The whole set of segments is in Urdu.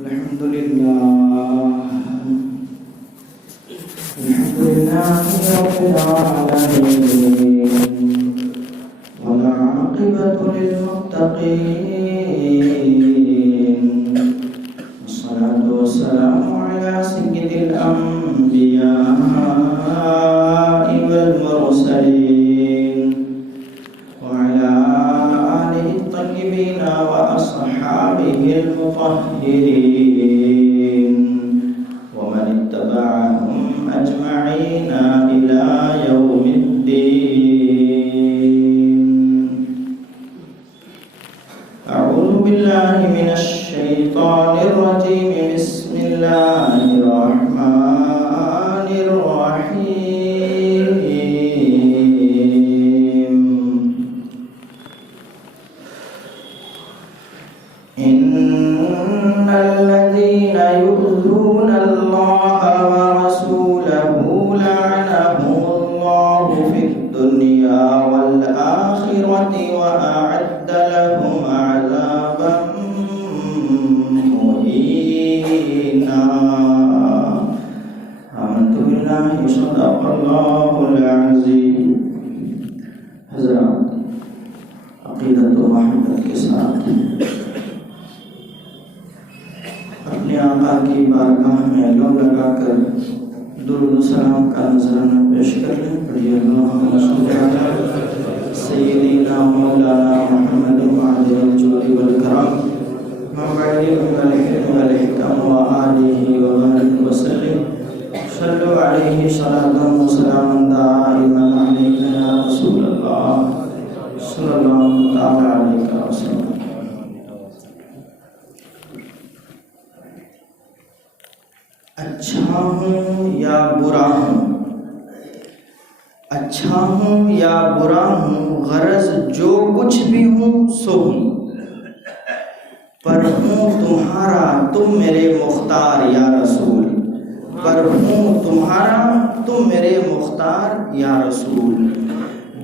الحمد لله رب العالمين والعاقبة للمتقين والصلاة والسلام على سيد الأنبياء والمرسلين وعلى آله الطيبين وأصحابه المطهرين ومن اتبعهم أجمعين إلى يوم الدين. أعوذ بالله من الشيطان الرجيم. بسم الله الرحمن الرحيم. إن الذين يؤذون الله ورسوله لعنهم الله في الدنيا والآخرة وأعد لهم عذابا مهينا. آمنت بالله صدق الله العظيم. حضرات عقیدت و محبت کے ساتھ اپنے آقا کی بارگاہ میں لو لگا کر درود و سلام کا نذرانہ پیش کر لیں. پڑھیے اللہم صلی علی سیدنا مولانا محمد وعلی الجود والکرام منبع العلم والحکم والحکم وآلہ وبارک وسلم. صلو علیہ صلاۃ و سلام دائما علیک یا رسول اللہ صلی اللہ تعالی علیہ وسلم. اچھا ہوں یا برا ہوں، اچھا ہوں یا برا ہوں، غرض جو کچھ بھی ہوں سو ہوں، پر ہوں تمہارا تم میرے مختار یا رسول، پر ہوں تمہارا تم میرے مختار یا رسول.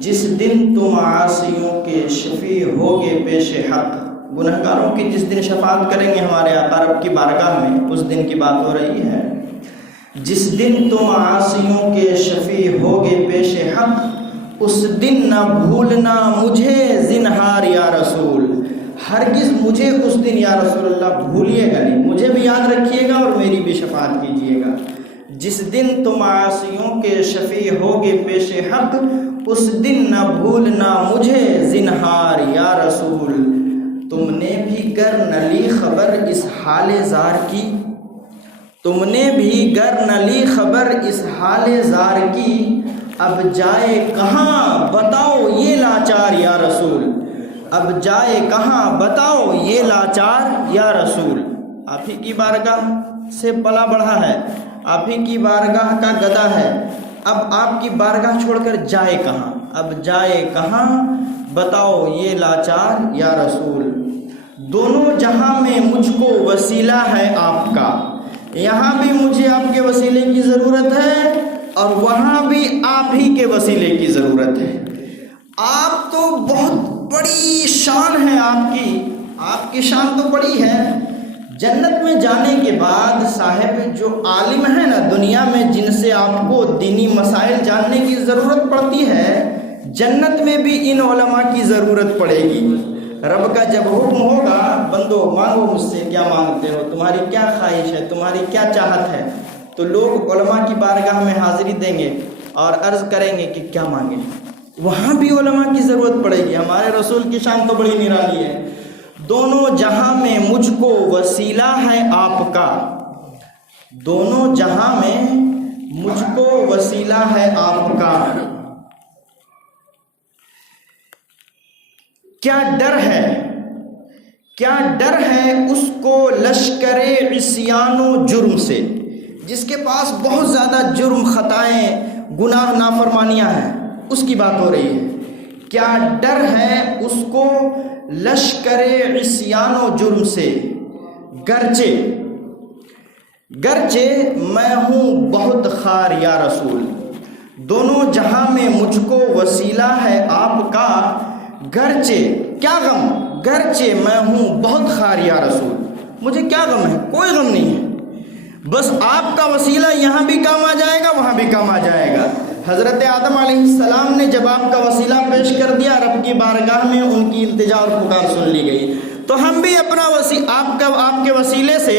جس دن تم عاصیوں کے شفیع ہوگے پیش حق، گنہگاروں کی جس دن شفاعت کریں گے ہمارے آقا رب کی بارگاہ میں، اس دن کی بات ہو رہی ہے. جس دن تم عاصیوں کے شفیع ہوگے پیش حق، اس دن نہ بھولنا مجھے زنہار یا رسول. ہرگز مجھے اس دن یا رسول اللہ بھولیے گا نہیں، مجھے بھی یاد رکھیے گا اور میری بھی شفاعت کیجیے گا. جس دن تم عاصیوں کے شفیع ہوگے پیش حق، اس دن نہ بھولنا مجھے زنہار یا رسول. تم نے بھی گر نہ لی خبر اس حال زار کی، تم نے بھی گر نہ لی خبر اس حال زار کی، اب جائے کہاں بتاؤ یہ لاچار یا رسول، اب جائے کہاں بتاؤ یہ لاچار یا رسول. آپ ہی کی بارگاہ سے پلا بڑھا ہے، آپ ہی کی بارگاہ کا گدا ہے، اب آپ کی بارگاہ چھوڑ کر جائے کہاں، اب جائے کہاں بتاؤ یہ لاچار یا رسول. دونوں جہاں میں مجھ کو وسیلہ ہے آپ کا، یہاں بھی مجھے آپ کے وسیلے کی ضرورت ہے اور وہاں بھی آپ ہی کے وسیلے کی ضرورت ہے. آپ تو بہت بڑی شان ہے آپ کی شان تو بڑی ہے. جنت میں جانے کے بعد صاحب جو عالم ہے نا دنیا میں، جن سے آپ کو دینی مسائل جاننے کی ضرورت پڑتی ہے، جنت میں بھی ان علماء کی ضرورت پڑے گی. رب کا جب حکم ہوگا بندو مانگو مجھ سے، کیا مانگتے ہو، تمہاری کیا خواہش ہے، تمہاری کیا چاہت ہے، تو لوگ علماء کی بارگاہ میں حاضری دیں گے اور عرض کریں گے کہ کیا مانگیں. وہاں بھی علماء کی ضرورت پڑے گی. ہمارے رسول کی شان تو بڑی نرالی ہے. دونوں جہاں میں مجھ کو وسیلہ ہے آپ کا، دونوں جہاں میں مجھ کو وسیلہ ہے آپ کا. کیا ڈر ہے، کیا ڈر ہے اس کو لشکر عصیان و جرم سے، جس کے پاس بہت زیادہ جرم، خطائیں، گناہ، نافرمانیاں ہیں، اس کی بات ہو رہی ہے. کیا ڈر ہے اس کو لشکر عصیان و جرم سے، گرچہ میں ہوں بہت خار یا رسول. دونوں جہاں میں مجھ کو وسیلہ ہے آپ کا، گرچہ کیا غم، گرچہ میں ہوں بہت خار یا رسول. مجھے کیا غم ہے؟ کوئی غم نہیں ہے، بس آپ کا وسیلہ یہاں بھی کام آ جائے گا، وہاں بھی کام آ جائے گا۔ حضرت آدم علیہ السلام نے جب آپ کا وسیلہ پیش کر دیا رب کی بارگاہ میں، ان کی التجا اور پکار سن لی گئی، تو ہم بھی اپنا آپ کے وسیلے سے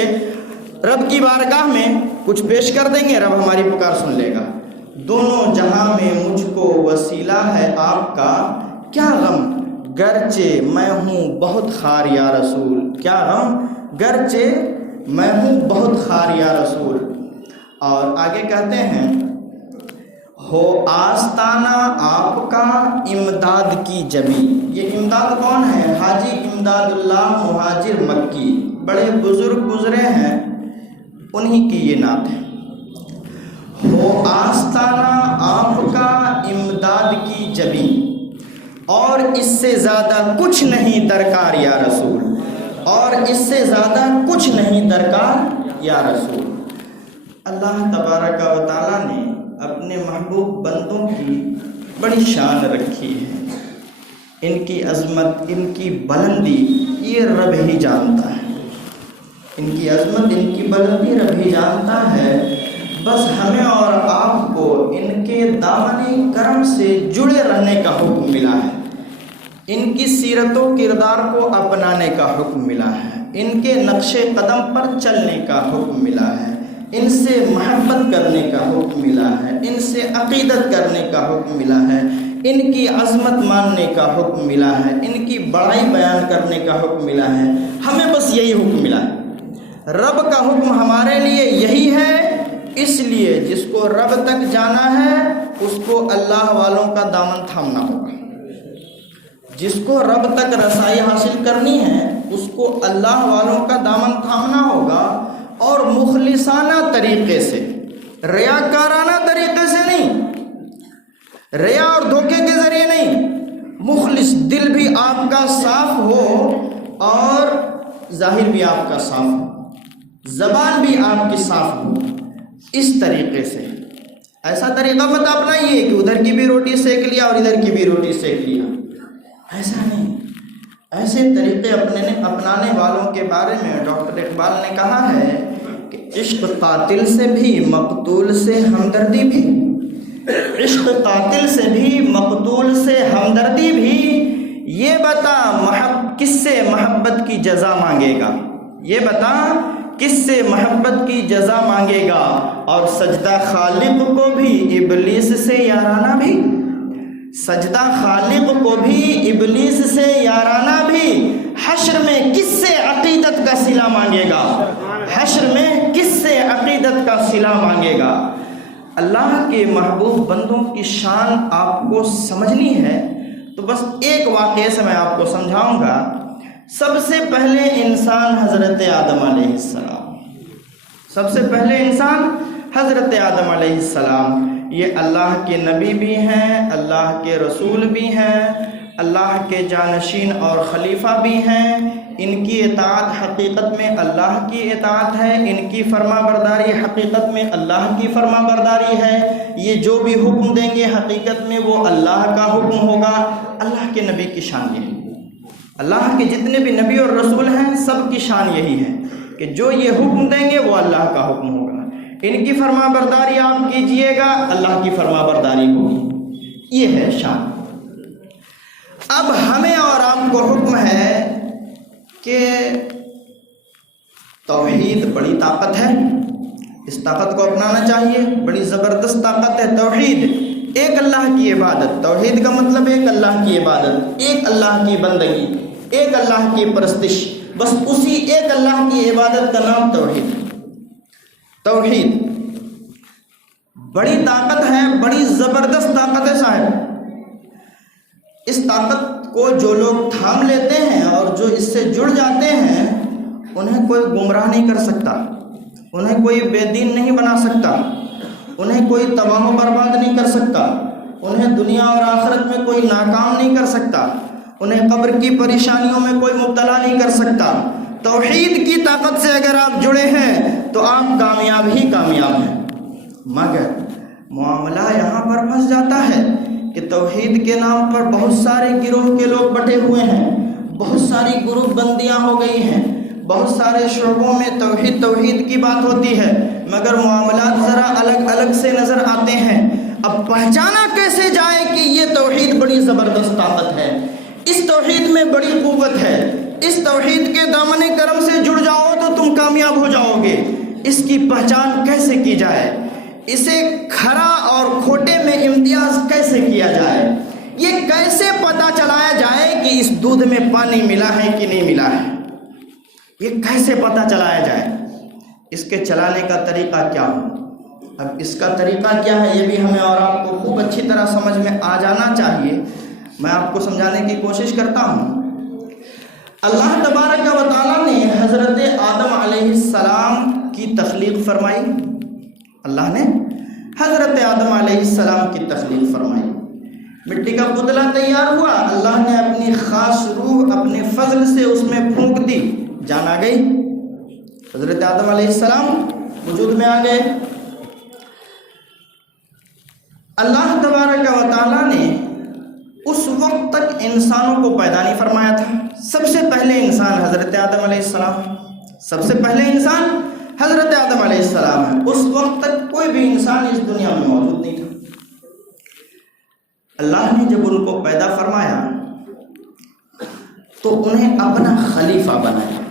رب کی بارگاہ میں کچھ پیش کر دیں گے، رب ہماری پکار سن لے گا۔ دونوں جہاں میں مجھ کو وسیلہ ہے آپ کا، کیا غم گرچہ میں ہوں بہت خار یا رسول، کیا غم گرچہ میں ہوں بہت خار یا رسول۔ اور آگے کہتے ہیں ہو آستانہ آپ کا امداد کی جبی۔ یہ امداد کون ہے؟ حاجی امداد اللہ مہاجر مکی، بڑے بزرگ گزرے ہیں، انہی کی یہ نعت ہے۔ ہو آستانہ آپ کا امداد کی جبی، اور اس سے زیادہ کچھ نہیں درکار یا رسول، اور اس سے زیادہ کچھ نہیں درکار یا رسول۔ اللہ تبارک و تعالیٰ نے اپنے محبوب بندوں کی بڑی شان رکھی ہے، ان کی عظمت، ان کی بلندی یہ رب ہی جانتا ہے، ان کی عظمت، ان کی بلندی رب ہی جانتا ہے۔ بس ہمیں اور آپ کو ان کے دامن کرم سے جڑے رہنے کا حکم ملا ہے، ان کی سیرت و کردار کو اپنانے کا حکم ملا ہے، ان کے نقش قدم پر چلنے کا حکم ملا ہے، ان سے محبت کرنے کا حکم ملا ہے، ان سے عقیدت کرنے کا حکم ملا ہے، ان کی عظمت ماننے کا حکم ملا ہے، ان کی بڑائی بیان کرنے کا حکم ملا ہے۔ ہمیں بس یہی حکم ملا ہے، رب کا حکم ہمارے لیے یہی ہے۔ اس لیے جس کو رب تک جانا ہے اس کو اللہ والوں کا دامن تھامنا ہوگا، جس کو رب تک رسائی حاصل کرنی ہے اس کو اللہ والوں کا دامن تھامنا ہوگا، اور مخلصانہ طریقے سے، ریاکارانہ طریقے سے نہیں، ریا اور دھوکے کے ذریعے نہیں، مخلص دل بھی آپ کا صاف ہو اور ظاہر بھی آپ کا صاف ہو، زبان بھی آپ کی صاف ہو، اس طریقے سے۔ ایسا طریقہ مت اپنائیے کہ ادھر کی بھی روٹی سیک لیا اور ادھر کی بھی روٹی سیک لیا، ایسا نہیں۔ ایسے طریقے اپنانے والوں کے بارے میں ڈاکٹر اقبال نے کہا ہے کہ عشق قاتل سے بھی مقتول سے ہمدردی بھی، عشق قاتل سے بھی مقتول سے ہمدردی بھی، یہ بتا کس سے محبت کی جزا مانگے گا، یہ بتا کس سے محبت کی جزا مانگے گا، اور سجدہ خالق کو بھی ابلیس سے یارانہ بھی، سجدہ خالق کو بھی ابلیس سے یارانہ بھی، حشر میں کس سے عقیدت کا صلہ مانگے گا، حشر میں کس سے عقیدت کا صلہ مانگے گا۔ اللہ کے محبوب بندوں کی شان آپ کو سمجھنی ہے تو بس ایک واقعے سے میں آپ کو سمجھاؤں گا۔ سب سے پہلے انسان حضرت آدم علیہ السلام، سب سے پہلے انسان حضرت آدم علیہ السلام، یہ اللہ کے نبی بھی ہیں، اللہ کے رسول بھی ہیں، اللہ کے جانشین اور خلیفہ بھی ہیں۔ ان کی اطاعت حقیقت میں اللہ کی اطاعت ہے، ان کی فرما برداری حقیقت میں اللہ کی فرما برداری ہے۔ یہ جو بھی حکم دیں گے حقیقت میں وہ اللہ کا حکم ہوگا۔ اللہ کے نبی کی شان یہی، اللہ کے جتنے بھی نبی اور رسول ہیں سب کی شان یہی ہے کہ جو یہ حکم دیں گے وہ اللہ کا حکم ہوگا، ان کی فرما برداری آپ کیجئے گا، اللہ کی فرما برداری ہوگی، یہ ہے شان۔ اب ہمیں اور آپ کو حکم ہے کہ توحید بڑی طاقت ہے، اس طاقت کو اپنانا چاہیے، بڑی زبردست طاقت ہے توحید، ایک اللہ کی عبادت، توحید کا مطلب ایک اللہ کی عبادت، ایک اللہ کی بندگی، ایک اللہ کی پرستش، بس اسی ایک اللہ کی عبادت کا نام توحید۔ توحید بڑی طاقت ہے، بڑی زبردست طاقت ہے صاحب۔ اس طاقت کو جو لوگ تھام لیتے ہیں اور جو اس سے جڑ جاتے ہیں انہیں کوئی گمراہ نہیں کر سکتا، انہیں کوئی بے دین نہیں بنا سکتا، انہیں کوئی تباہ و برباد نہیں کر سکتا، انہیں دنیا اور آخرت میں کوئی ناکام نہیں کر سکتا، انہیں قبر کی پریشانیوں میں کوئی مبتلا نہیں کر سکتا۔ توحید کی طاقت سے اگر آپ جڑے ہیں تو آپ کامیاب ہی کامیاب ہیں۔ مگر معاملہ یہاں پر پھنس جاتا ہے کہ توحید کے نام پر بہت سارے گروہ کے لوگ بٹے ہوئے ہیں، بہت ساری گروپ بندیاں ہو گئی ہیں، بہت سارے شعبوں میں توحید کی بات ہوتی ہے، مگر معاملات ذرا الگ الگ سے نظر آتے ہیں۔ اب پہچانا کیسے جائے کہ یہ توحید بڑی زبردست طاقت ہے، اس توحید میں بڑی قوت ہے، اس توحید کے دامن کرم سے جڑ جاؤ تو تم کامیاب ہو جاؤ گے، اس کی پہچان کیسے کی جائے، اسے کھرا اور کھوٹے میں امتیاز کیسے کیا جائے، یہ کیسے پتہ چلایا جائے کہ اس دودھ میں پانی ملا ہے کہ نہیں ملا ہے، یہ کیسے پتہ چلایا جائے، اس کے چلانے کا طریقہ کیا ہو۔ اب اس کا طریقہ کیا ہے یہ بھی ہمیں اور آپ کو خوب اچھی طرح سمجھ میں آ جانا چاہیے۔ میں آپ کو سمجھانے کی کوشش کرتا ہوں۔ اللہ تبارک و تعالیٰ نے حضرت آدم علیہ السلام کی تخلیق فرمائی، اللہ نے حضرت آدم علیہ السلام کی تخلیق فرمائی، مٹی کا پتلا تیار ہوا، اللہ نے اپنی خاص روح اپنے فضل سے اس میں پھونک دی، جان آ گئی، حضرت آدم علیہ السلام وجود میں آ گئے۔ اللہ تبارک و تعالیٰ نے اس وقت تک انسانوں کو پیدا نہیں فرمایا تھا۔ سب سے پہلے انسان حضرت آدم علیہ السلام، سب سے پہلے انسان حضرت آدم علیہ السلام ہے۔ اس وقت تک کوئی بھی انسان اس دنیا میں موجود نہیں تھا۔ اللہ نے جب ان کو پیدا فرمایا تو انہیں اپنا خلیفہ بنایا،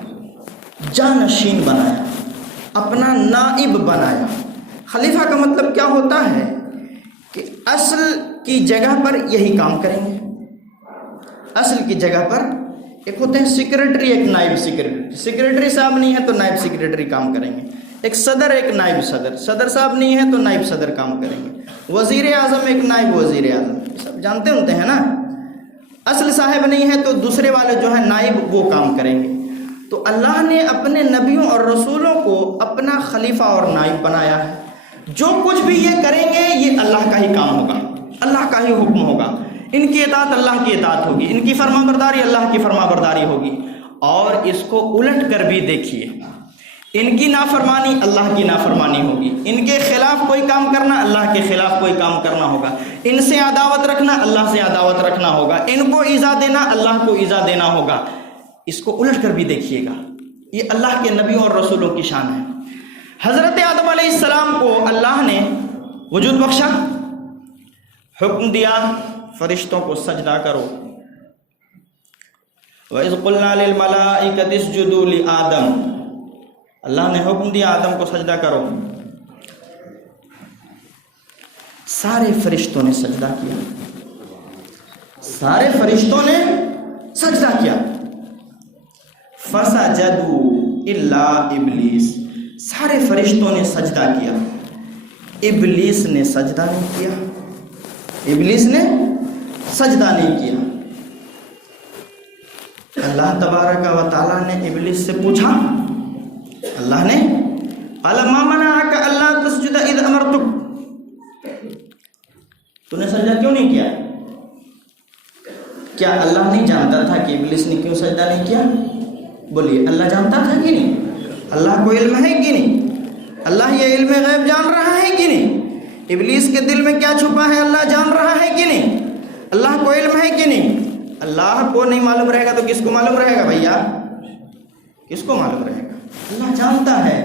جانشین بنایا، اپنا نائب بنایا۔ خلیفہ کا مطلب کیا ہوتا ہے کہ اصل کی جگہ پر یہی کام کریں گے، اصل کی جگہ پر ایک ہوتے ہیں سیکریٹری، ایک نائب سیکریٹری، سیکریٹری صاحب نہیں ہے تو نائب سیکریٹری کام کریں گے، ایک صدر ایک نائب صدر، صدر صاحب نہیں ہے تو نائب صدر کام کریں گے، وزیر اعظم ایک نائب وزیر اعظم، سب جانتے ہوتے ہیں نا۔ اصل صاحب نہیں ہے تو دوسرے والے جو ہیں نائب وہ کام کریں گے۔ تو اللہ نے اپنے نبیوں اور رسولوں کو اپنا خلیفہ اور نائب بنایا ہے۔ جو کچھ بھی یہ کریں گے یہ اللہ کا ہی کام ہوگا، اللہ کا ہی حکم ہوگا، ان کی اطاعت اللہ کی اطاعت ہوگی، ان کی فرما برداری اللہ کی فرما برداری ہوگی۔ اور اس کو الٹ کر بھی دیکھیے، ان کی نافرمانی اللہ کی نافرمانی ہوگی، ان کے خلاف کوئی کام کرنا اللہ کے خلاف کوئی کام کرنا ہوگا، ان سے عداوت رکھنا اللہ سے عداوت رکھنا ہوگا، ان کو ایذا دینا اللہ کو ایذا دینا ہوگا۔ اس کو الٹ کر بھی دیکھیے گا، یہ اللہ کے نبیوں اور رسولوں کی شان ہے۔ حضرت آدم علیہ السلام کو اللہ نے وجود بخشا، حکم دیا فرشتوں کو سجدہ کرو، وَإِذْ قُلْنَا لِلْمَلَائِكَةِ اسْجُدُوا لِآدَمَ، اللہ نے حکم دیا آدم کو سجدہ کرو، سارے فرشتوں نے سجدہ کیا، سارے فرشتوں نے سجدہ کیا، فَسَجَدُوا إِلَّا إِبْلِيسَ، سارے فرشتوں نے سجدہ کیا، ابلیس نے سجدہ نہیں کیا، ابلیس نے سجدہ نہیں کیا۔ اللہ تبارک و تعالیٰ نے ابلیس سے پوچھا، اللہ نے قَالَ مَا مَنَعَكَ أَلَّا تَسْجُدَ إِذْ أَمَرْتُكَ، تو نے سجدہ کیوں نہیں کیا؟ کیا اللہ نہیں جانتا تھا کہ ابلیس نے کیوں سجدہ نہیں کیا؟ بولیے، اللہ جانتا تھا کہ نہیں؟ اللہ کو علم ہے کہ نہیں؟ اللہ یہ علم غیب جان رہا ہے کہ نہیں؟ ابلیس کے دل میں کیا چھپا ہے اللہ جان رہا ہے کہ نہیں؟ اللہ کو علم ہے کہ نہیں؟ اللہ کو نہیں معلوم رہے گا تو کس کو معلوم رہے گا بھیا؟ کس کو معلوم رہے گا؟ اللہ جانتا ہے،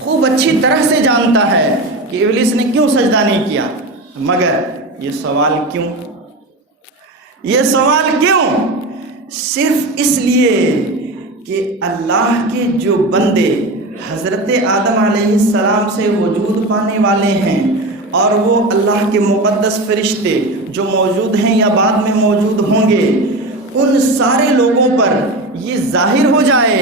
خوب اچھی طرح سے جانتا ہے کہ ابلیس نے کیوں سجدہ نہیں کیا۔ مگر یہ سوال کیوں؟ یہ سوال کیوں؟ صرف اس لیے کہ اللہ کے جو بندے حضرت آدم علیہ السلام سے وجود پانے والے ہیں اور وہ اللہ کے مقدس فرشتے جو موجود ہیں یا بعد میں موجود ہوں گے، ان سارے لوگوں پر یہ ظاہر ہو جائے،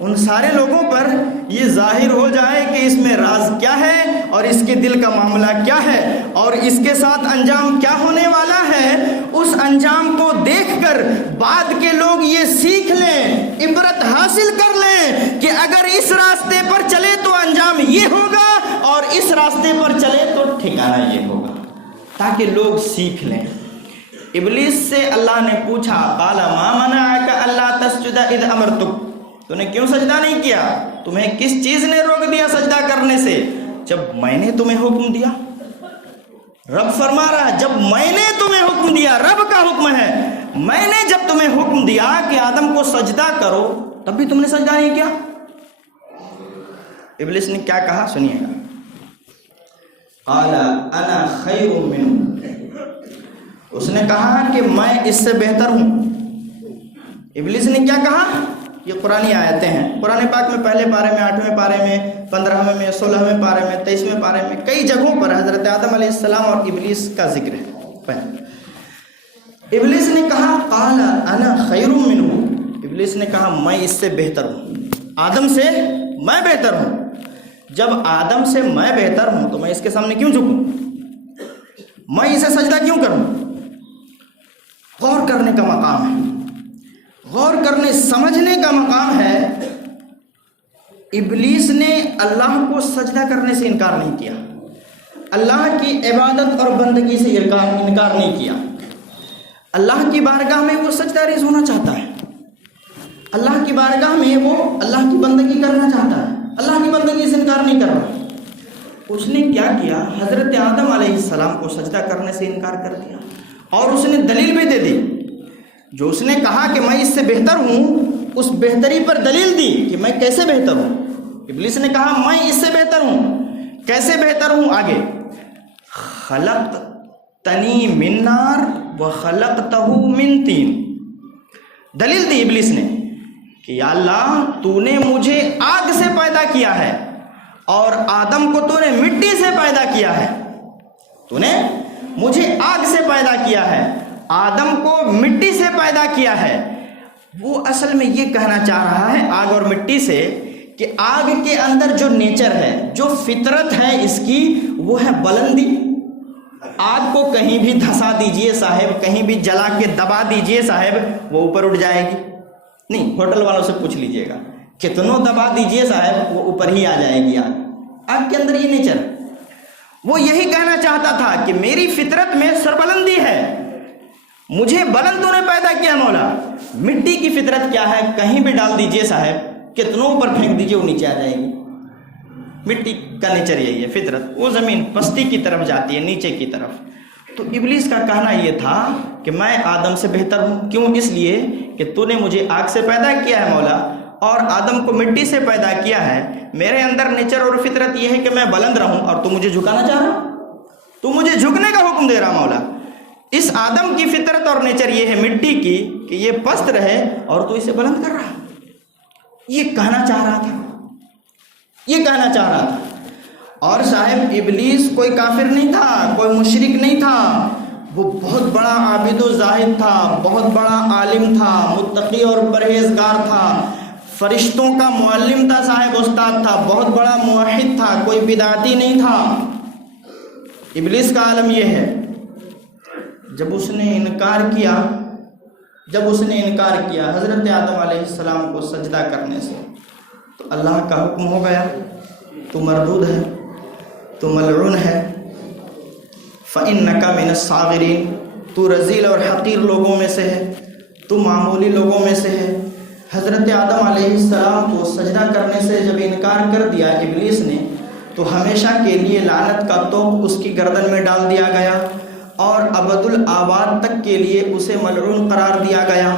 ان سارے لوگوں پر یہ ظاہر ہو جائے کہ اس میں راز کیا ہے اور اس کے دل کا معاملہ کیا ہے اور اس کے ساتھ انجام کیا ہونے والا ہے، اس انجام کو دیکھ کر بعد کے لوگ یہ سیکھ لیں، عبرت حاصل کر لیں کہ اگر اس راستے پر چلے تو انجام یہ ہوگا اور اس راستے پر چلے تو ٹھکانہ یہ ہوگا، تاکہ لوگ سیکھ لیں۔ ابلیس سے اللہ نے پوچھا، قال ما منعک الا تسجد اذ امرتک، تو نے کیوں سجدہ نہیں کیا؟ تمہیں کس چیز نے روک دیا سجدہ کرنے سے جب میں نے تمہیں حکم دیا؟ رب فرما رہا ہے، جب میں نے تمہیں حکم دیا، رب کا حکم ہے، میں نے جب تمہیں حکم دیا کہ آدم کو سجدہ کرو تب بھی تم نے سجدہ نہیں کیا۔ ابلیس نے کیا کہا سنیے گا. قال انا خیر منہ، اس نے کہا کہ میں اس سے بہتر ہوں. ابلیس نے کیا کہا؟ یہ قرآنی آیتیں ہیں. قرآن پاک میں پہلے پارے میں، 8ویں پارے میں، 15ویں میں، 16ویں پارے میں، 23ویں پارے میں کئی جگہوں پر حضرت آدم علیہ السلام اور ابلیس کا ذکر ہے. ابلیس نے کہا قال انا خیر منہ، ابلیس نے کہا میں اس سے بہتر ہوں، آدم سے میں بہتر ہوں. جب آدم سے میں بہتر ہوں تو میں اس کے سامنے کیوں جھکوں؟ میں اسے سجدہ کیوں کروں؟ غور کرنے کا مقام ہے، غور کرنے سمجھنے کا مقام ہے. ابلیس نے اللہ کو سجدہ کرنے سے انکار نہیں کیا، اللہ کی عبادت اور بندگی سے انکار نہیں کیا. اللہ کی بارگاہ میں وہ سجدہ ریز ہونا چاہتا ہے، اللہ کی بارگاہ میں وہ اللہ کی بندگی کرنا چاہتا ہے، اللہ کی بندگی سے انکار نہیں کر رہا. اس نے کیا کیا؟ حضرت آدم علیہ السلام کو سجدہ کرنے سے انکار کر دیا، اور اس نے دلیل بھی دے دی. جو اس نے کہا کہ میں اس سے بہتر ہوں، اس بہتری پر دلیل دی کہ میں کیسے بہتر ہوں. ابلیس نے کہا میں اس سے بہتر ہوں. کیسے بہتر ہوں؟ آگے خلقتنی من نار وخلقتہ من طین. دلیل دی ابلیس نے کہ یا اللہ تو نے مجھے آگ سے پیدا کیا ہے اور آدم کو تو نے مٹی سے پیدا کیا ہے. تو نے مجھے آگ سے پیدا کیا ہے، آدم کو مٹی سے پیدا کیا ہے. وہ اصل میں یہ کہنا چاہ رہا ہے آگ اور مٹی سے کہ آگ کے اندر جو نیچر ہے، جو فطرت ہے اس کی، وہ ہے بلندی. آگ کو کہیں بھی دھسا دیجئے صاحب، کہیں بھی جلا کے دبا دیجئے صاحب، وہ اوپر اٹھ جائے گی. نہیں، ہوٹل والوں سے پوچھ لیجئے گا، کتنوں دبا دیجئے صاحب وہ اوپر ہی آ جائے گی. آگ کے اندر یہ نیچر ہے. وہ یہی کہنا چاہتا تھا کہ میری فطرت میں سربلندی ہے، مجھے بلند تو نے پیدا کیا مولا. مٹی کی فطرت کیا ہے؟ کہیں بھی ڈال دیجئے صاحب، کتنوں اوپر پھینک دیجئے وہ نیچے آ جائے گی. مٹی کا نیچر یہی ہے فطرت، وہ زمین پستی کی طرف جاتی ہے، نیچے کی طرف. تو ابلیس کا کہنا یہ تھا کہ میں آدم سے بہتر ہوں. کیوں؟ اس لیے کہ تو نے مجھے آگ سے پیدا کیا ہے مولا، اور آدم کو مٹی سے پیدا کیا ہے. میرے اندر نیچر اور فطرت یہ ہے کہ میں بلند رہوں، اور تو مجھے جھکانا چاہ رہا، تو مجھے جھکنے کا حکم دے رہا مولا. اس آدم کی فطرت اور نیچر یہ ہے مٹی کی کہ یہ پست رہے، اور تو اسے بلند کر رہا. یہ کہنا چاہ رہا تھا، یہ کہنا چاہ رہا تھا. اور صاحب ابلیس کوئی کافر نہیں تھا، کوئی مشرک نہیں تھا، وہ بہت بڑا عابد و زاہد تھا، بہت بڑا عالم تھا، متقی اور پرہیزگار تھا، فرشتوں کا معلم تھا صاحب، استاد تھا، بہت بڑا موحد تھا، کوئی بدعتی نہیں تھا. ابلیس کا عالم یہ ہے. جب اس نے انکار کیا حضرت آدم علیہ السلام کو سجدہ کرنے سے، تو اللہ کا حکم ہو گیا تو مردود ہے، تو ملعون ہے. فَإِنَّكَ مِنَ الصَّاغِرِينَ، تو رذیل اور حقیر لوگوں میں سے ہے، تو معمولی لوگوں میں سے ہے. حضرت آدم علیہ السلام کو سجدہ کرنے سے جب انکار کر دیا ابلیس نے، تو ہمیشہ کے لیے لعنت کا توق اس کی گردن میں ڈال دیا گیا، اور ابد الآباد تک کے لیے اسے ملعون قرار دیا گیا،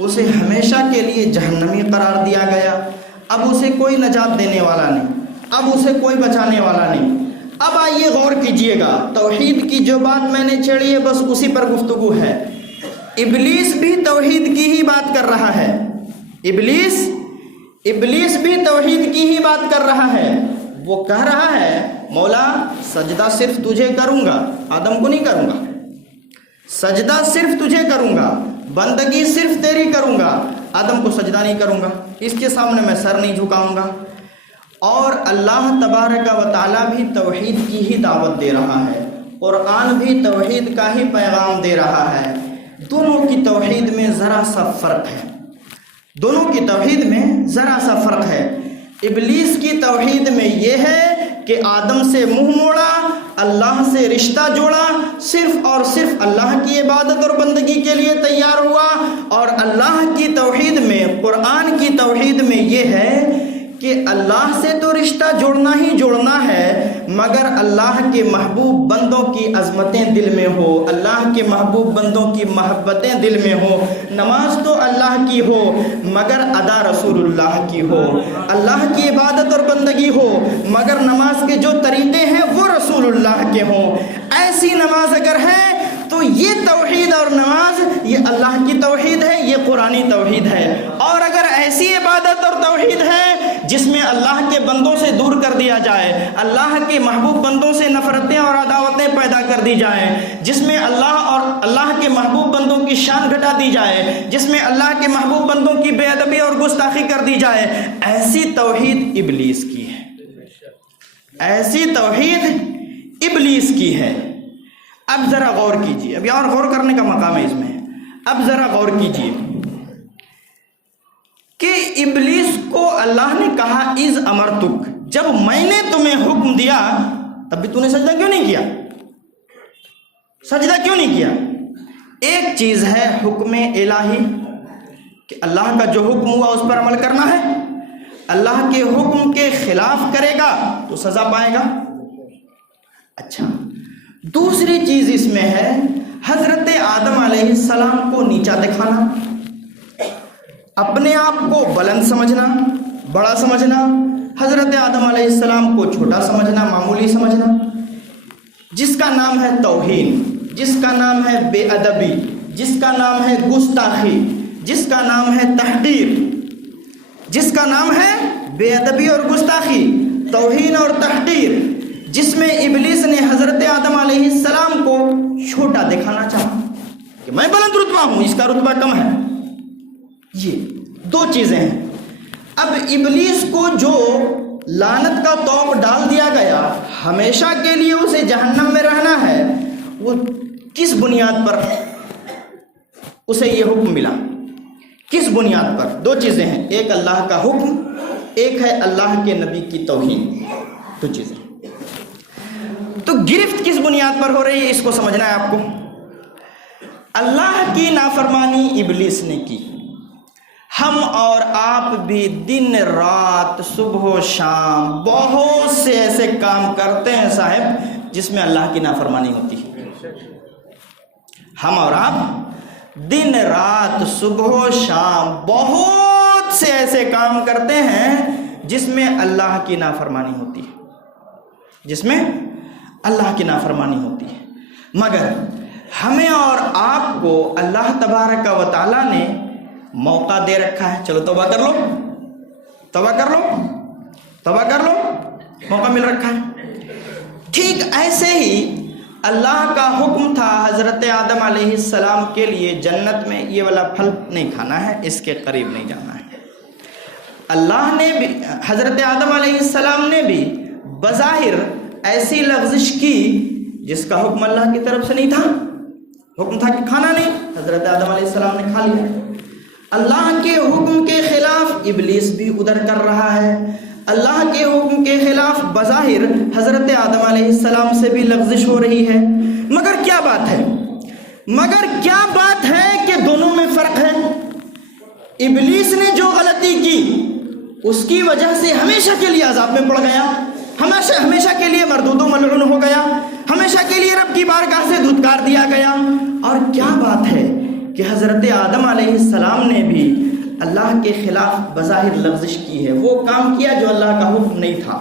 اسے ہمیشہ کے لیے جہنمی قرار دیا گیا. اب اسے کوئی نجات دینے والا نہیں، اب اسے کوئی بچانے والا نہیں. اب آئیے غور کیجئے گا، توحید کی جو بات میں نے چھیڑی ہے بس اسی پر گفتگو ہے. ابلیس بھی توحید کی ہی بات کر رہا ہے، ابلیس بھی توحید کی ہی بات کر رہا ہے. وہ کہہ رہا ہے مولا سجدہ صرف تجھے کروں گا، آدم کو نہیں کروں گا. سجدہ صرف تجھے کروں گا، بندگی صرف تیری کروں گا، آدم کو سجدہ نہیں کروں گا، اس کے سامنے میں سر نہیں جھکاؤں گا. اور اللہ تبارک و تعالیٰ بھی توحید کی ہی دعوت دے رہا ہے، قرآن بھی توحید کا ہی پیغام دے رہا ہے. دونوں کی توحید میں ذرا سا فرق ہے، دونوں کی توحید میں ذرا سا فرق ہے. ابلیس کی توحید میں یہ ہے کہ آدم سے منہ موڑا، اللہ سے رشتہ جوڑا، صرف اور صرف اللہ کی عبادت اور بندگی کے لیے تیار ہوا. اور اللہ کی توحید میں، قرآن کی توحید میں یہ ہے کہ کہ اللہ سے تو رشتہ جوڑنا ہی جوڑنا ہے، مگر اللہ کے محبوب بندوں کی عظمتیں دل میں ہو، اللہ کے محبوب بندوں کی محبتیں دل میں ہو۔ نماز تو اللہ کی ہو مگر ادا رسول اللہ کی ہو، اللہ کی عبادت اور بندگی ہو مگر نماز کے جو طریقے ہیں وہ رسول اللہ کے ہوں۔ ایسی نماز اگر ہے تو یہ توحید اور نماز یہ اللہ کی توحید ہے، یہ قرآنی توحید ہے۔ اور اگر ایسی عبادت اور توحید ہے جس میں اللہ کے بندوں سے دور کر دیا جائے، اللہ کے محبوب بندوں سے نفرتیں اور عداوتیں پیدا کر دی جائیں، جس میں اللہ اور اللہ کے محبوب بندوں کی شان گھٹا دی جائے، جس میں اللہ کے محبوب بندوں کی بے ادبی اور گستاخی کر دی جائے، ایسی توحید ابلیس کی ہے، ایسی توحید ابلیس کی ہے۔ اب ذرا غور کیجیے، اب اور غور کرنے کا مقام ہے اس میں۔ اب ذرا غور کیجیے کہ ابلیس کو اللہ نے کہا اذ امرتک، جب میں نے تمہیں حکم دیا تب بھی تو نے سجدہ کیوں نہیں کیا؟ سجدہ کیوں نہیں کیا؟ ایک چیز ہے حکم الہی کہ اللہ کا جو حکم ہوا اس پر عمل کرنا ہے، اللہ کے حکم کے خلاف کرے گا تو سزا پائے گا۔ اچھا، دوسری چیز اس میں ہے حضرت آدم علیہ السلام کو نیچا دکھانا، اپنے آپ کو بلند سمجھنا، بڑا سمجھنا، حضرت آدم علیہ السلام کو چھوٹا سمجھنا، معمولی سمجھنا، جس کا نام ہے توہین، جس کا نام ہے بے ادبی، جس کا نام ہے گستاخی، جس کا نام ہے تحقیر، جس کا نام ہے بے ادبی اور گستاخی، توہین اور تحقیر، جس میں ابلیس نے حضرت آدم علیہ السلام کو چھوٹا دکھانا چاہا کہ میں بلند رتبہ ہوں، اس کا رتبہ کم ہے۔ یہ دو چیزیں ہیں۔ اب ابلیس کو جو لعنت کا توق ڈال دیا گیا، ہمیشہ کے لیے اسے جہنم میں رہنا ہے، وہ کس بنیاد پر اسے یہ حکم ملا؟ کس بنیاد پر؟ دو چیزیں ہیں، ایک اللہ کا حکم، ایک ہے اللہ کے نبی کی توہین، دو چیزیں۔ تو گرفت کس بنیاد پر ہو رہی ہے اس کو سمجھنا ہے آپ کو۔ اللہ کی نافرمانی ابلیس نے کی، ہم اور آپ بھی دن رات صبح و شام بہت سے ایسے کام کرتے ہیں صاحب جس میں اللہ کی نافرمانی ہوتی ہے۔ ہم اور آپ دن رات صبح و شام بہت سے ایسے کام کرتے ہیں جس میں اللہ کی نافرمانی ہوتی ہے، جس میں اللہ کی نافرمانی ہوتی ہے، مگر ہمیں اور آپ کو اللہ تبارک و تعالیٰ نے موقع دے رکھا ہے، چلو توبہ کر لو، توبہ کر لو، توبہ کر لو، موقع مل رکھا ہے۔ ٹھیک ایسے ہی اللہ کا حکم تھا حضرت آدم علیہ السلام کے لیے جنت میں یہ والا پھل نہیں کھانا ہے، اس کے قریب نہیں جانا ہے۔ اللہ نے بھی، حضرت آدم علیہ السلام نے بھی بظاہر ایسی لغزش کی جس کا حکم اللہ کی طرف سے نہیں تھا، حکم تھا کہ کھانا نہیں، حضرت آدم علیہ السلام نے کھا لیا۔ اللہ کے حکم کے خلاف ابلیس بھی ادھر کر رہا ہے، اللہ کے حکم کے خلاف بظاہر حضرت آدم علیہ السلام سے بھی لغزش ہو رہی ہے، مگر کیا بات ہے؟ مگر کیا بات ہے کہ دونوں میں فرق ہے۔ ابلیس نے جو غلطی کی اس کی وجہ سے ہمیشہ کے لیے عذاب میں پڑ گیا، ہمیشہ کے لیے مردود و ملعون ہو گیا، ہمیشہ کے لیے رب کی بارگاہ سے دھتکار دیا گیا۔ اور کیا بات ہے کہ حضرت آدم علیہ السلام نے بھی اللہ کے خلاف بظاہر لغزش کی ہے، وہ کام کیا جو اللہ کا حکم نہیں تھا،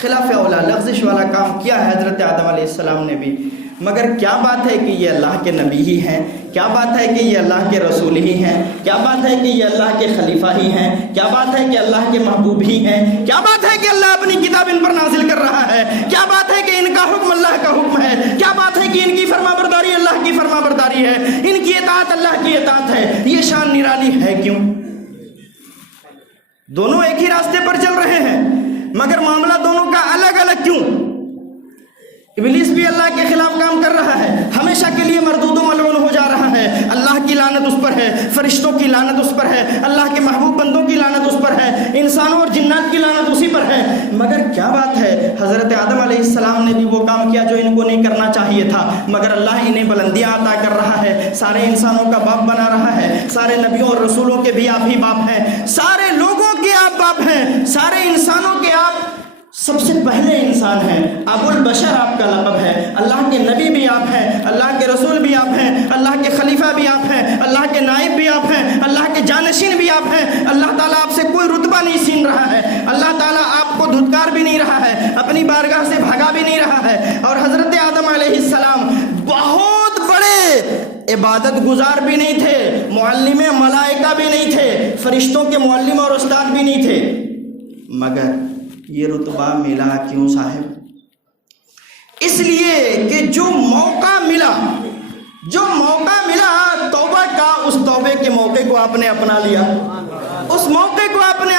خلاف اولا لغزش والا کام کیا ہے حضرت آدم علیہ السلام نے بھی۔ مگر کیا بات ہے کہ یہ اللہ کے نبی ہی ہیں، کیا بات ہے کہ یہ اللہ کے رسول ہی ہیں، کیا بات ہے کہ یہ اللہ کے خلیفہ ہی ہیں، کیا بات ہے کہ اللہ کے محبوب ہی ہیں، کیا بات ہے کہ اللہ اپنی کتاب ان پر نازل کر رہا ہے، کیا بات ہے کہ ان کا حکم اللہ کا حکم ہے، کیا بات ہے کہ ان کی فرما برداری اللہ کی فرما برداری ہے، ان کی اطاعت اللہ کی اطاعت ہے۔ یہ شان نرالی ہے کیوں؟ دونوں ایک ہی راستے پر چل رہے ہیں مگر معاملہ دونوں کا الگ الگ کیوں؟ ابلیس بھی اللہ کے خلاف کام کر رہا ہے، ہمیشہ کے لیے مردود و ملعون ہو جا رہا ہے، اللہ کی لعنت اس پر ہے، فرشتوں کی لعنت اس پر ہے، اللہ کے محبوب بندوں کی لعنت اس پر ہے، انسانوں اور جنات کی لعنت اسی پر ہے۔ مگر کیا بات ہے، حضرت آدم علیہ السلام نے بھی وہ کام کیا جو ان کو نہیں کرنا چاہیے تھا، مگر اللہ انہیں بلندیاں عطا کر رہا ہے، سارے انسانوں کا باپ بنا رہا ہے، سارے نبیوں اور رسولوں کے بھی آپ ہی باپ ہیں، سارے لوگوں کے آپ باپ ہیں، سارے انسانوں کے آپ سب سے پہلے انسان ہیں، ابو البشر آپ کا لقب ہے، اللہ کے نبی بھی آپ ہیں، اللہ کے رسول بھی آپ ہیں، اللہ کے خلیفہ بھی آپ ہیں، اللہ کے نائب بھی آپ ہیں، اللہ کے جانشین بھی آپ ہیں۔ اللہ تعالیٰ آپ سے کوئی رتبہ نہیں چھین رہا ہے، اللہ تعالیٰ آپ کو دھتکار بھی نہیں رہا ہے، اپنی بارگاہ سے بھگا بھی نہیں رہا ہے۔ اور حضرت آدم علیہ السلام بہت بڑے عبادت گزار بھی نہیں تھے، معلم ملائکہ بھی نہیں تھے، فرشتوں کے معلم اور استاد بھی نہیں تھے، مگر یہ رتبہ ملا کیوں صاحب؟ اس لیے کہ جو موقع ملا توبہ کا، اس توبے کے موقع کو آپ نے اپنا لیا، اس موقع کو آپ نے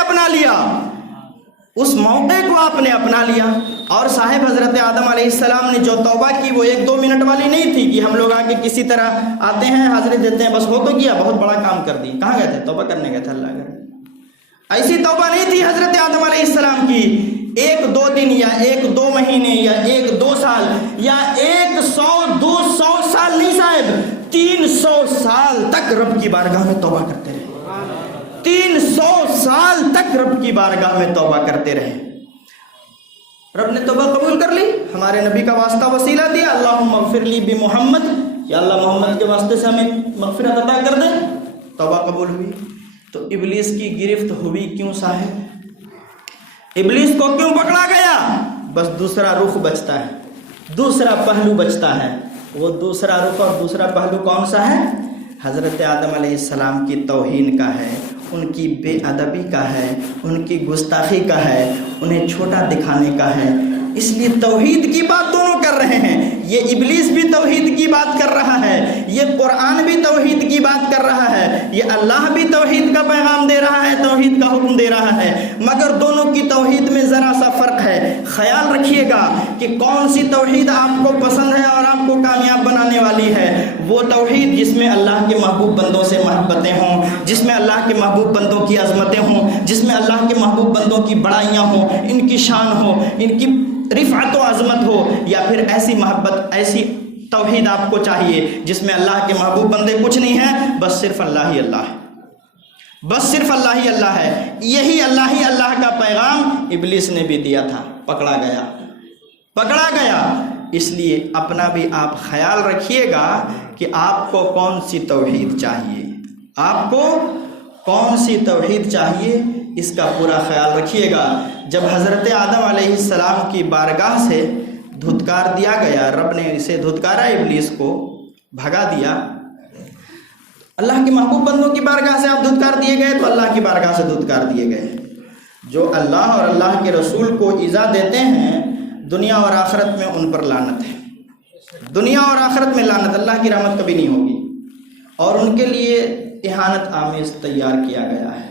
اپنا لیا۔ اور صاحب حضرت آدم علیہ السلام نے جو توبہ کی وہ 1-2 منٹ والی نہیں تھی کہ ہم لوگ آگے کسی طرح آتے ہیں، حاضری دیتے ہیں، بس ہو تو کیا، بہت بڑا کام کر دی۔ کہاں گئے تھے؟ توبہ کرنے گئے تھے اللہ کے۔ ایسی توبہ نہیں تھی حضرت آدم علیہ السلام کی 1-2 دن یا 1-2 مہینے یا 1-2 سال یا 100-200 سال نہیں صاحب، 300 سال تک رب کی بارگاہ میں توبہ کرتے رہے، 300 سال تک رب کی بارگاہ میں توبہ کرتے رہے۔ رب نے توبہ قبول کر لی، ہمارے نبی کا واسطہ وسیلہ دیا، اللہم اغفر لی بمحمد، یا اللہ محمد کے واسطے سے ہمیں مغفرت عطا کر دے، توبہ قبول ہوئی۔ تو ابلیس کی گرفت ہوئی کیوں صاحب؟ ابلیس کو کیوں پکڑا گیا؟ بس دوسرا رخ بچتا ہے، دوسرا پہلو بچتا ہے۔ وہ دوسرا رخ اور دوسرا پہلو کون سا ہے؟ حضرت آدم علیہ السلام کی توہین کا ہے، ان کی بے ادبی کا ہے، ان کی گستاخی کا ہے، انہیں چھوٹا دکھانے کا ہے۔ اس لیے توحید کی بات دونوں کر رہے ہیں، یہ ابلیس بھی توحید کی بات کر رہا ہے، یہ قرآن بھی توحید کی بات کر رہا ہے، یہ اللہ بھی توحید کا پیغام دے رہا ہے، توحید کا حکم دے رہا ہے، مگر دونوں کی توحید میں ذرا سا فرق ہے۔ خیال رکھیے گا کہ کون سی توحید آپ کو پسند ہے اور آپ کو کامیاب بنانے والی ہے۔ وہ توحید جس میں اللہ کے محبوب بندوں سے محبتیں ہوں، جس میں اللہ کے محبوب بندوں کی عظمتیں ہوں، جس میں اللہ کے محبوب بندوں کی بڑائیاں ہوں، ان کی شان ہو، ان کی رفعت و عظمت ہو، یا پھر ایسی محبت، ایسی توحید آپ کو چاہیے جس میں اللہ کے محبوب بندے کچھ نہیں ہیں، بس صرف اللہ ہی اللہ ہے، بس صرف اللہ ہی اللہ ہے۔ یہی اللہ ہی اللہ کا پیغام ابلیس نے بھی دیا تھا، پکڑا گیا۔ اس لیے اپنا بھی آپ خیال رکھیے گا کہ آپ کو کون سی توحید چاہیے، آپ کو کون سی توحید چاہیے، اس کا پورا خیال رکھیے گا۔ جب حضرت آدم علیہ السلام کی بارگاہ سے دھتکار دیا گیا، رب نے اسے دھتکارا، ابلیس کو بھگا دیا۔ اللہ کے محبوب بندوں کی بارگاہ سے آپ دھتکار دیے گئے تو اللہ کی بارگاہ سے دھتکار دیے گئے۔ جو اللہ اور اللہ کے رسول کو ایذا دیتے ہیں، دنیا اور آخرت میں ان پر لعنت ہے، دنیا اور آخرت میں لعنت، اللہ کی رحمت کبھی نہیں ہوگی، اور ان کے لیے اہانت آمیز تیار کیا گیا ہے۔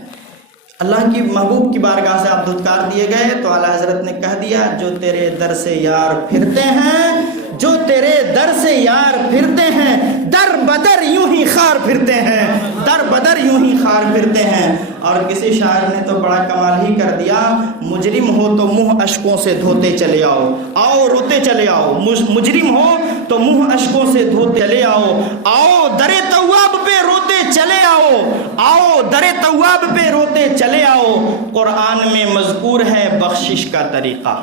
اللہ کی محبوب کی بارگاہ سے آپ دھتکار دیے گئے تو اعلیٰ حضرت نے کہہ دیا، جو تیرے در سے یار پھرتے ہیں، جو تیرے در سے یار پھرتے ہیں، در بدر یوں ہی خار پھرتے ہیں، در بدر یوں ہی خار پھرتے ہیں۔ اور کسی شاعر نے تو بڑا کمال ہی کر دیا، مجرم ہو تو منہ اشکوں سے دھوتے چلے آؤ، آؤ روتے چلے آؤ، مجرم ہو تو منہ اشکوں سے دھوتے چلے آؤ، آؤ در تواب پہ روتے چلے آؤ، آؤ در تواب پہ روتے چلے آؤ۔ قرآن میں مذکور ہے بخشش کا طریقہ،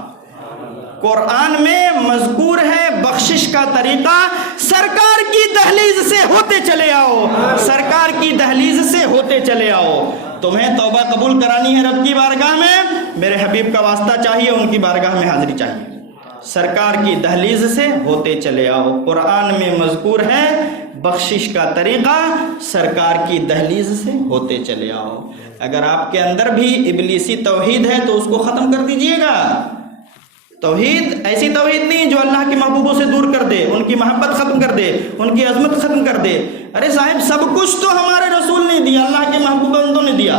قرآن میں مذکور ہے بخشش کا طریقہ، سرکار کی دہلیز سے ہوتے چلے آؤ، سرکار کی دہلیز سے ہوتے چلے آؤ۔ تمہیں توبہ قبول کرانی ہے رب کی بارگاہ میں، میرے حبیب کا واسطہ چاہیے، ان کی بارگاہ میں حاضری چاہیے، سرکار کی دہلیز سے ہوتے چلے آؤ۔ قرآن میں مذکور ہے بخشش کا طریقہ، سرکار کی دہلیز سے ہوتے چلے آؤ۔ اگر آپ کے اندر بھی ابلیسی توحید ہے تو اس کو ختم کر دیجئے گا۔ توحید ایسی توحید نہیں جو اللہ کے محبوبوں سے دور کر دے، ان کی محبت ختم کر دے، ان کی عظمت ختم کر دے۔ ارے صاحب سب کچھ تو ہمارے رسول نے دیا، اللہ کے محبوب بندوں نے دیا،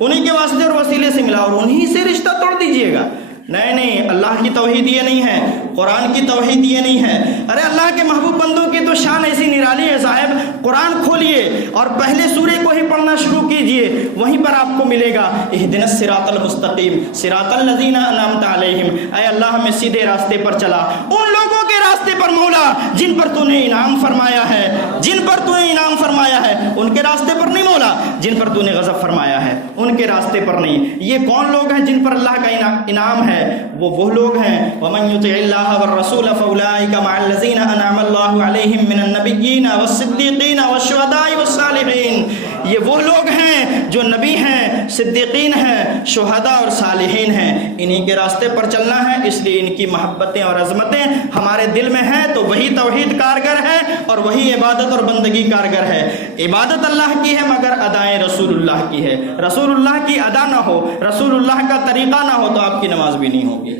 انہی کے واسطے اور وسیلے سے ملا، اور انہی سے رشتہ توڑ دیجئے گا۔ نہیں، اللہ کی توحید یہ نہیں ہے، قرآن کی توحید یہ نہیں ہے۔ ارے اللہ کے محبوب بندوں کی تو شان ایسی نرالی ہے صاحب، قرآن کھولیے اور پہلے سورے کو ہی پڑھنا شروع کیجئے، وہیں پر آپ کو ملے گا اہدنا الصراط المستقیم صراط الذین انعمت علیہم، اے اللہ ہمیں سیدھے راستے پر چلا، ان لوگوں کے راستے راستے پر مولا جن پر تو نے انعام فرمایا ہے، جن پر تو نے انعام فرمایا ہے ان کے راستے پر نہیں مولا، جن پر تو نے غضب فرمایا ہے ان کے راستے پر نہیں۔ یہ کون لوگ ہیں جن پر اللہ کا انعام ہے؟ وہ لوگ ہیں وَمَن يُطِعِ اللَّهَ وَالرَّسُولَ فَأُولَٰئِكَ مَعَ الَّذِينَ أَنْعَمَ اللَّهُ عَلَيْهِم مِّنَ النَّبِيِّينَ وَالصِّدِّيقِينَ وَالشُّهَدَاءِ وَالصَّالِحِينَ۔ یہ وہ لوگ ہیں جو نبی ہیں، صدیقین ہیں، شہداء اور صالحین ہیں، انہی کے راستے پر چلنا ہے۔ اس لیے ان کی محبتیں اور عظمتیں ہمارے دل میں ہیں تو وہی توحید کارگر ہے اور وہی عبادت اور بندگی کارگر ہے۔ عبادت اللہ کی ہے مگر ادائیں رسول اللہ کی ہے۔ رسول اللہ کی ادا نہ ہو، رسول اللہ کا طریقہ نہ ہو تو آپ کی نماز بھی نہیں ہوگی۔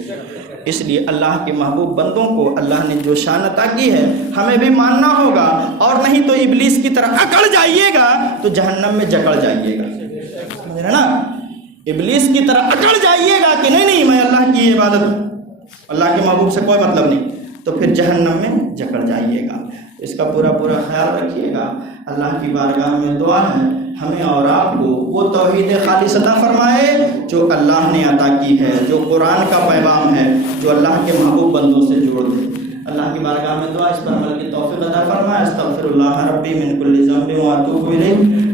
اس لیے اللہ کے محبوب بندوں کو اللہ نے جو شان عطا کی ہے ہمیں بھی ماننا ہوگا، اور نہیں تو ابلیس کی طرح اکڑ جائیے گا تو جہنم میں جکڑ جائیے گا، سمجھ رہے نا؟ ابلیس کی طرح اکڑ جائیے گا کہ نہیں میں اللہ کی عبادت، اللہ کے محبوب سے کوئی مطلب نہیں، تو پھر جہنم میں جکڑ جائیے گا۔ اس کا پورا خیال رکھیے گا۔ اللہ کی بارگاہ میں دعا ہے ہمیں اور آپ کو وہ توحید خالص عطا فرمائے جو اللہ نے عطا کی ہے، جو قرآن کا پیغام ہے، جو اللہ کے محبوب بندوں سے جوڑ دے۔ اللہ کی بارگاہ میں دعا اس پر عمل کی توفیق عطا فرمائے۔ استغفر اللہ ربی من کل ذنب واتوب الیہ۔